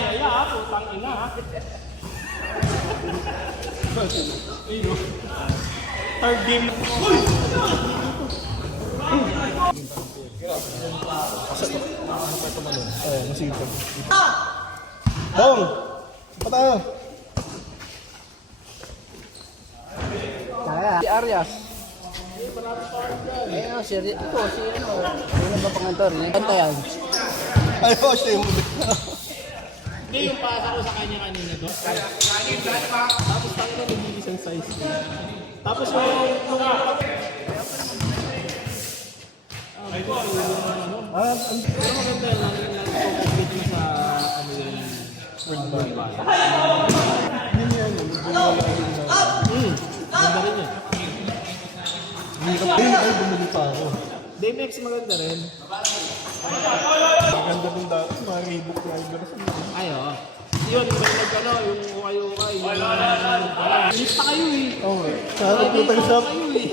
yaya ha, putang ina ha. Ayun. Third game. Masigit ka. Bong! Patayo! Si Arias. Ayun, si ito, si ano. Ano ba pangantor niya? Kanta yan. Ay, oh, siya yung muli. Hindi yung pasa ko sa kanya kanina to. Tapos tayo na nag-iis ang size ko. Tapos yung pero maganda yun, nag-compete mo sa ano yung world bar. Yun yan. Maganda rin yun. Ay, bumili pa ako. DMX maganda rin. Maganda din dati, mga Reebok riders. Ay, oo. Yun, may nag-ano, yung ukay-ukay. Lift pa kayo eh. Oo, sa harap ng tag shop. Kayo eh.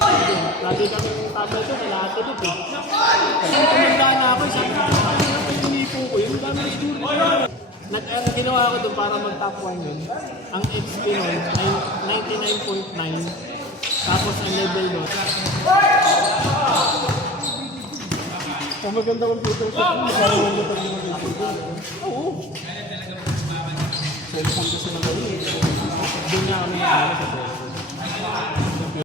Lagi kami tatay ito, malaki ito eh. Kasi tumanda na ako, sabi ko, ano yung hinipo ko, yung dami na siguro. Ang ginawa ko doon para mag-top 1 yun, ang XP nun, 99.9. Tapos ang level doon. Ang maganda computer shop, magkakaroon mo tayo ng computer. Oo. Cellphone kasi na gano'n. Doon nga kami sa cellphone.